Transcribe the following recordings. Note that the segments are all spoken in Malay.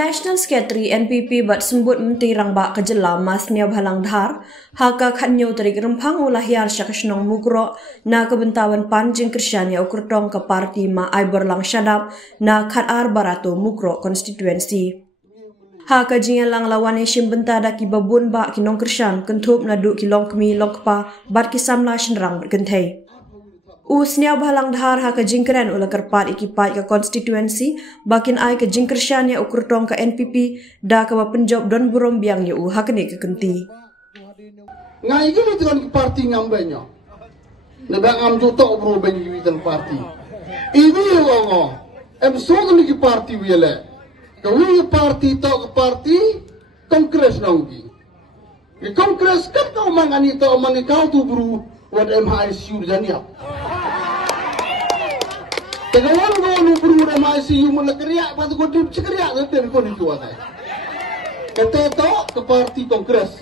National Secretary NPP bat sembut Menteri Rangbak Kejelam Mas Niab Halang Dhar haka khanyo tarik rempang ulah yar syakashnong mugro na kebentawan pan jeng Kristian ya ukurtong ke parti ma ai berlang syadap na khat ar barato mugro konstituensi. Haka jingan lang lawan esim benta da ki babun ba kinong Kristian kentup na du kilong kemi long kepa bat kisamla shenrang bergentai. Niab Halang Dhar haka jingkeren ula kerpat ikipat ke konstituensi bakin ai ke jingkersyan ya ukurtong ke NPP da ke penjob don burom biang ya haka ni ke kenti. Ngai gini dengan parti ngambenyo. Nebang am juto bro ben giwitan parti. Ini longo. So ni parti wiele. Kawi parti to ke parti kongres nongki. Di kongres kan kau mangani to mangi kau tu bro wat MICU janiap. Tegawan ko nu bro MICU mo na kriya patu ko dip kriya te ko ni tuwa tay. Keteto ke parti kongres.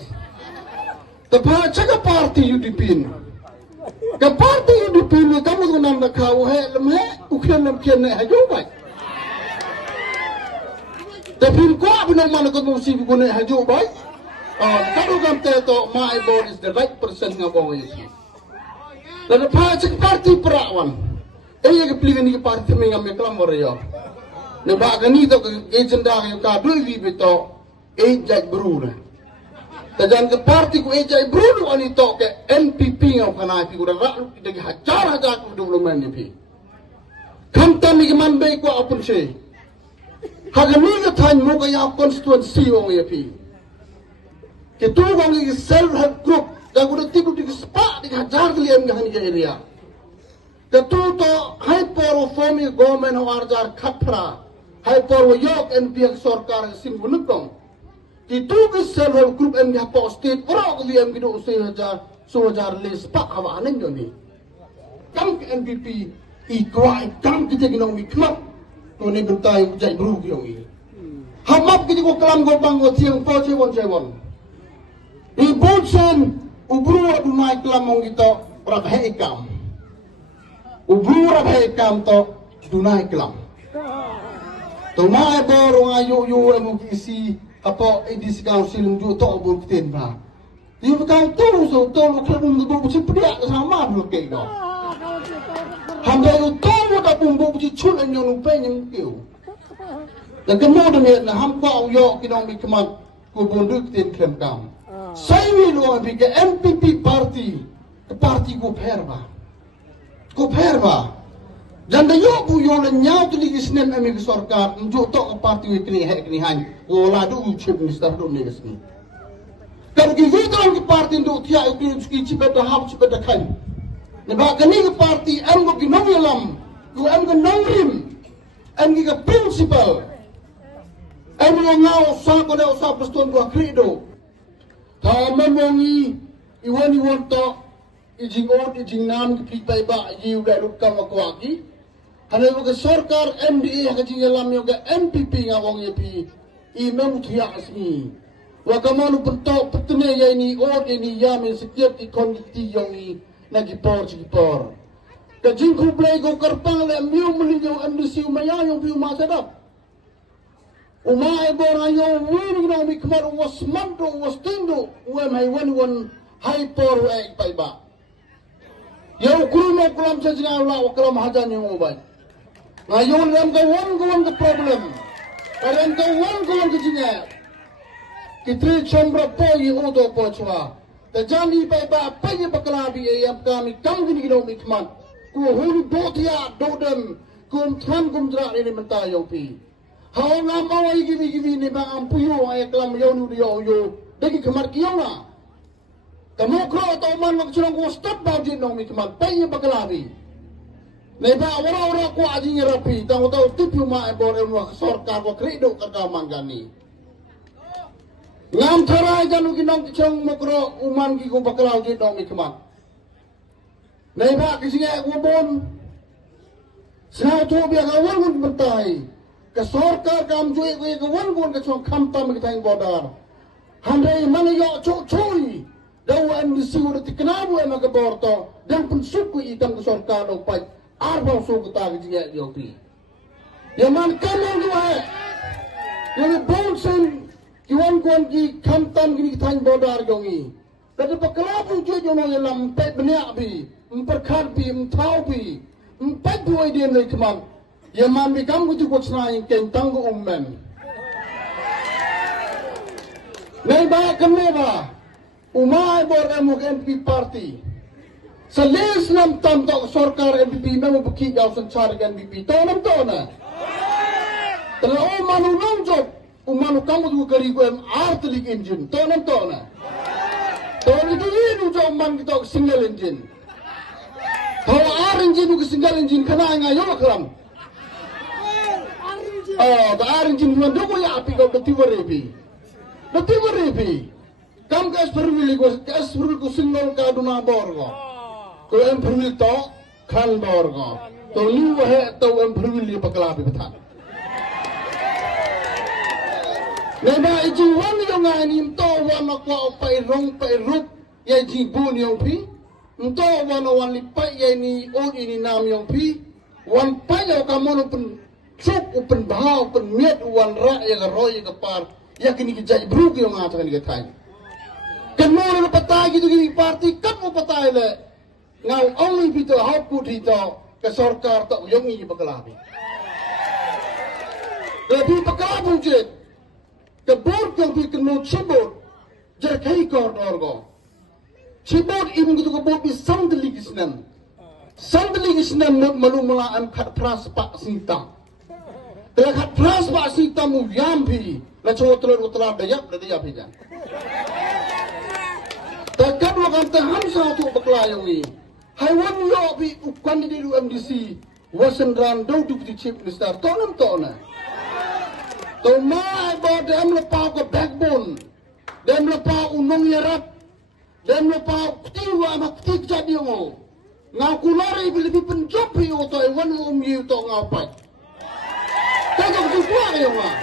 Tepat cakap parti UDP. Ke parti UDP ni kamu tu nak kau lemhe ukian lemkian nak hajubai. Tapi kau apa nama nak konsumsi bukan hajubai? Kalau kamu teto my board is the right person ngabong ini. Dan apa cakap parti perawan? Yang kepilihan ni parti mengambil kelamar ya. Nebak ni tu agenda yang kadul di beto ejak beruna. Tajan ke parti ku ejai bruno ani to ke NPP ngau kana pi gura ra de hajar ku dulu men pi kam ta mi man be ku apun se haga mi ga than mo ga ya constituency ong ye pi ke tu gong gi self help group da gura tibu di spa di hajar li em ga ni area ke tu to hyper forming government harjar khapra hyper yok NPP sarkar sim bunukong itu kesel grup em dia posted orang tu em kido sehajar les pak hawa anen ni kam ke NPP ikwai kam kita kinong mikmat tu ni bertai jai bru kinong ni hamap kita ko kelam go bang go siang po cewon ibutsen ubru adu naik kelam mong kita rak hekam ubru rak hekam to dunai kelam to mai borong ayu yu em kisi apa edisi council untuk tak berketin bah. Dia berkata tu so tu kalau bumbu buci pedak sama berkait dah. Hamda itu tu tak bumbu buci cun yang lupa yang kau. Dan kemudian na hampa uyok kinong mikmat kubundu ketin klaim kam. Saya ni luang bagi MPP parti ke parti kuperba. Dan dayo bu yo le nyau tu ligi snem emi ke sarkar njuk tok ke parti we kini hek kini han ola du chief minister do ne gesni kan ki vitron ke parti ndu tia ke ski chipe da hab chipe da kan ne ba kani ke parti am go ki nong yalam ku am go nong rim am ki ke principal am yo ngau sa ko ne sa preston do credo ta memongi iwon to ijing nam ki pai ba yiu da lu kam ko aki hanya bagi sarkar MDA yang kecil dalam yoga MPP ngawang yepi imam tuya asmi. Wakamanu pentok petene ya ini ini yamin setiap ikonditi yang ini nagi por. Kajing kublai kau kerpang le miu melinjau MDC umaya yang piu masadap. Umay borang yang wini nang mikmar was mandu was tindu umay wan hyper ek paiba. Yang kuruma kulam sejengah Allah wakalam hajan yang ubay. Ngayon lang kawan ke problem. Kawan ke jinga. Kitri chombra po yi odo po chwa. Tajani pa pa ye baklabi ayam kami gini gino mikman. Ku hulu botia dodem kum than kum dra ni mentayo pi. Hao ngam awai gimi ni bang ampuyo ay klam yonu yo. Dagi kamar kiyona. Kamu kro to man magchurang ko stop ba din no mikman pa ye baklabi. Neba orang ku aji rapi, tahu tipu ma ebor emu sarkar ko kredo kerja manggani. Ngam thara janu kinong kichong mokro uman ki ko baklaw ji dong ikmat. Neba kisinga ku bon. Sa to biya ka wan bentai. Ka sarkar kam jui ko wan ka chong kham tam ki tang bodar. Handai man yo choi. Daw an disiur tiknabu ema ka borto dan pensuku itang ka sarkar no pai. Arbau so kita kerja joki. Yang mana kamu dua? Yang bonsen kiwan ki kamtan gini tang bodar jongi. Kata pakelapu je jono yang lampai banyak bi, memperkat bi, mentau bi, empat dua dia nak kemal. Yang mami kamu tu buat senang kentang ke ummen. Nai ba kami ba, umai borang MPP party. Selis nam tam tak sorkar MPP memang bukit jauh sencar MPP. Tahu nam tahu na. Kalau umanu nonjok, umanu kamu tu kari gua art lik engine. Tahu nam tahu na. Tahu itu ini jauh man kita single engine. Tahu art engine tu single engine kena ngayo keram. Oh, art engine tu doko ya api kau beti berebi. Beti berebi. Kam kas perwili ku single kaduna borgo. Kau em perwili to kan borgo. Tahu liu he tahu em perwili pakalapi betan. Neba iji wan yang ngani mto wan akwa pai rong pai rup ya iji bun yang pi mto wan lipai ya ni od ini nam yang pi wan pai ya kamu open cuk open bah open miet wan ra ya roy ya par ya kini kijai bruk yang ngata kini katai kenal na patay gitu kini party kat mo patay le ngau only bito output hito ke sarkar tak yung ini pakalabi lebih pakalabi je kebor yang bikin mau cibot jerkai koridor go cibot ibu gitu kebor bi sandeli kisnan malu mula am kat pras pak sinta telah kat pras pak sinta mu yampi la cowok utara dayak hi jan takkan wakam taham satu beklayungi haiwan yo bi ukwan di MDC wasendran do di chief minister tonam tona Tomai bawa dem lepas ke backbone, dem lepas unong yarap, dem lepas ketiwa amak ketik jadi ngo. Ngau kulari lebih penjopi atau iwan umyi atau ngau pai. Kau tu kuat ya mak.